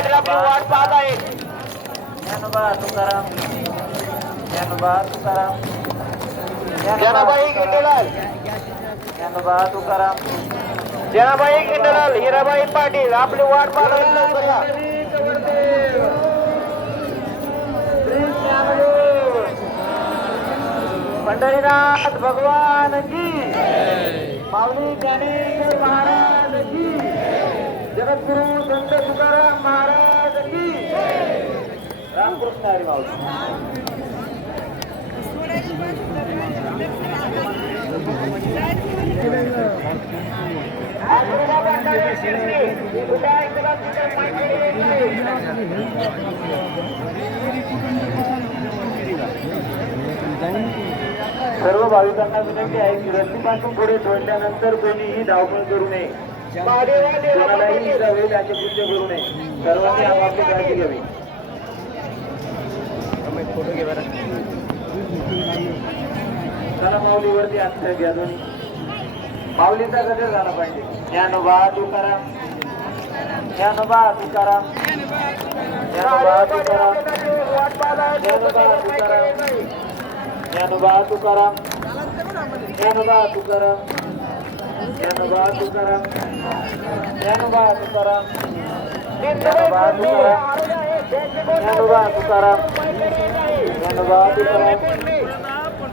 पाटील आपली वाट पाहत आहे. ज्ञानोबा तुकाराम. ज्ञानोबा तुकाराम. जनाबाई गिंडलाल. ज्ञानोबा तुकाराम. जनाबाई गिंडलाल हिराबाई पाटील आपली वाट पाहत आहे. पंढरीनाथ भगवान की. माऊली ज्ञानेश्वर महाराज की. जगद्गुरु संत तुकाराम महाराज की रामकृष्ण हरी सर्व भाविकांना विनंती आहे की रस्तीपासून पुढे सोडल्यानंतर कोणीही धावपळ करू नये. कोणालाही इजा होईल याचे कृत्य करू नये सर्वांनी आपापली काळजी घ्यावी. फोटो घ्या चला माऊलीवरती हात घ्या दोन्ही. माऊलीचा कधी झाला पाहिजे. ज्ञानोबा तुकाराम ज्ञानोबा तुकाराम ज्ञानोबा तुकाराम ज्ञानोबा तुकाराम ज्ञानोबा तुकाराम ज्ञानोबा तुकाराम ज्ञानोबा तुकाराम. ज्ञानोबा तुकाराम. ज्ञानोबा तुकाराम. ज्ञानोबा तुकाराम. ज्ञानोबा तुकाराम.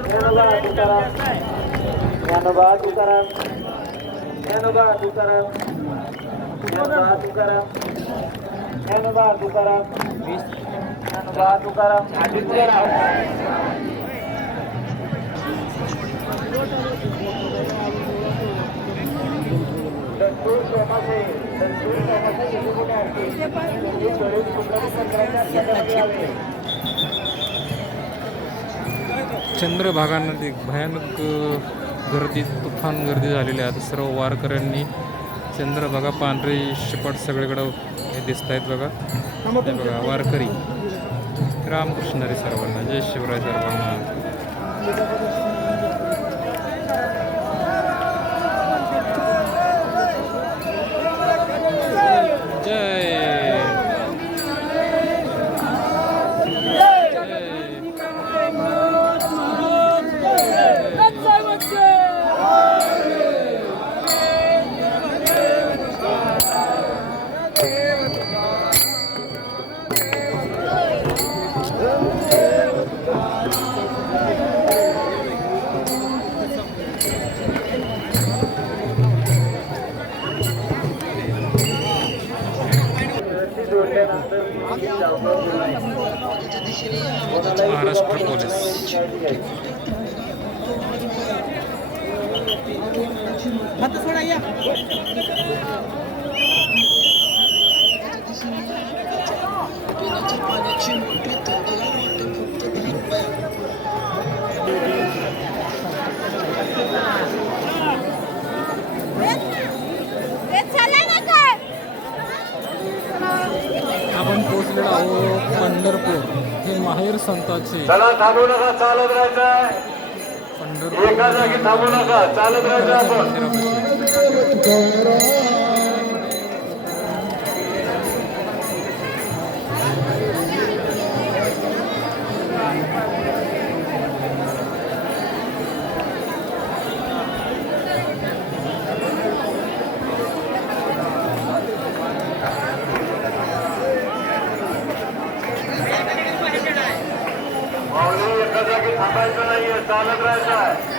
ज्ञानोबा तुकाराम. ज्ञानोबा तुकाराम. ज्ञानोबा तुकाराम. ज्ञानोबा तुकाराम. ज्ञानोबा तुकाराम ज्ञानोबा तुकाराम दस्तूर सोमासे चंद्रभागा नदी भयानक गर्दी तुफान गर्दी झालेली आहे. आता सर्व वारकऱ्यांनी चंद्रभागा पांढरे शिपट सगळीकडं हे दिसत आहेत बघा. ते बघा वारकरी. रामकृष्ण हरी सर्वांना जय शिवराय सर्वांना. महाराष्ट्र दुखापत पोलीस. संताचे. चला थांबू नका चालत राहायचं. एका जागी थांबू नका चालत राहायचं आपण. चालत राहायचं आहे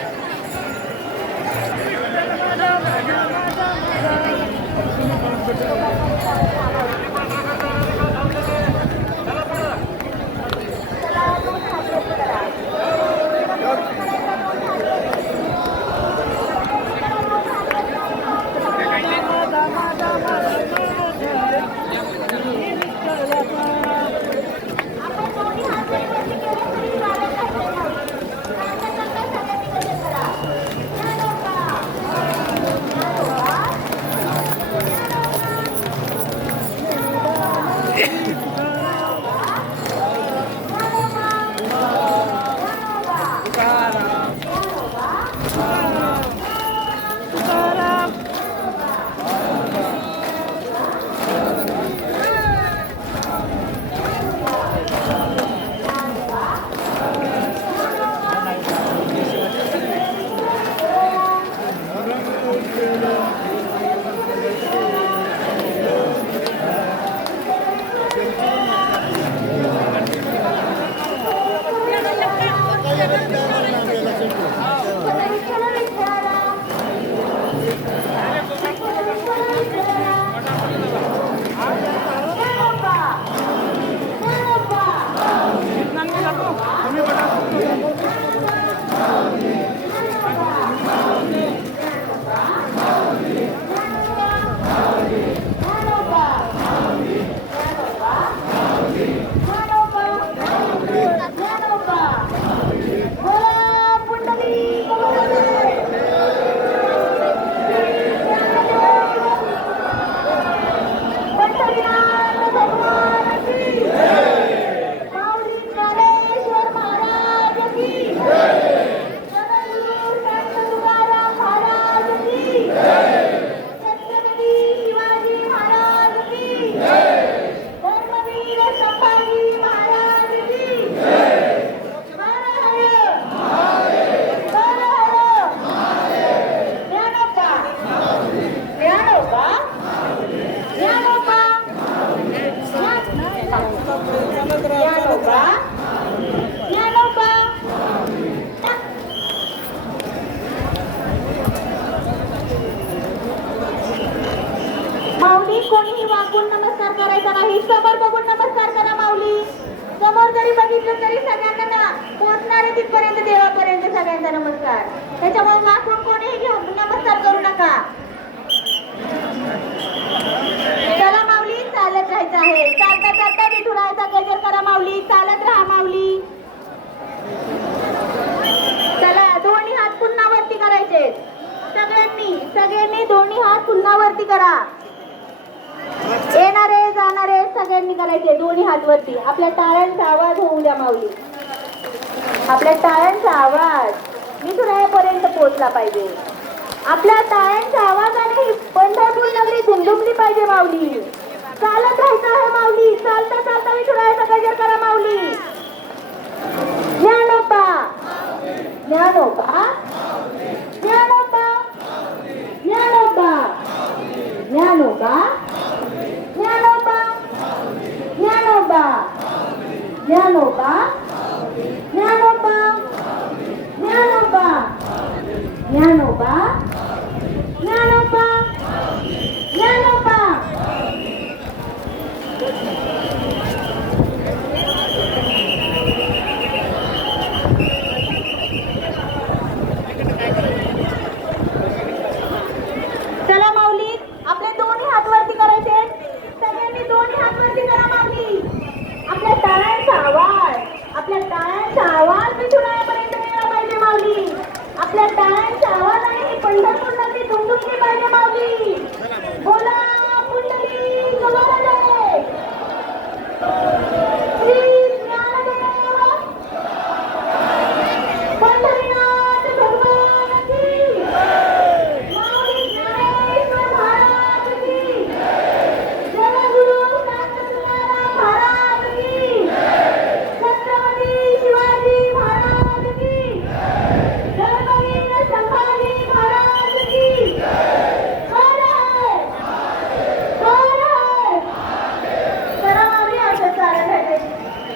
पोहोचणार आहे तिथपर्यंत देवापर्यंत सगळ्यांचा नमस्कार. त्याच्यामुळे मागून कोणीही घेऊन नमस्कार करू नका. चला माऊली चालत राहायचं आहे. चालता चालता विठुरायचा गजर करा माऊली. चालत राहा माऊली. चला दोन्ही हात पुन्हा वरती करायचे. सगळ्यांनी सगळ्यांनी दोन्ही हात पुन्हा वरती करा. करणारे सगळ्यांनी करायचे दोन्ही हात वरती आपल्या टाळ्यांचा आवाज होऊ द्या माऊली. आपल्या टाळ्यांचा आवाज मी विठुरायापर्यंत पोहोचला पाहिजे. आपल्या टाळ्यांच्या आवाजाने ही पंढरपूर नगरी दुमदुमली पाहिजे माऊली. चालत राहायचं आहे माऊली. चालता चालता विठुरायाचा गजर करा माऊली. ज्ञानोपा ज्ञानोपा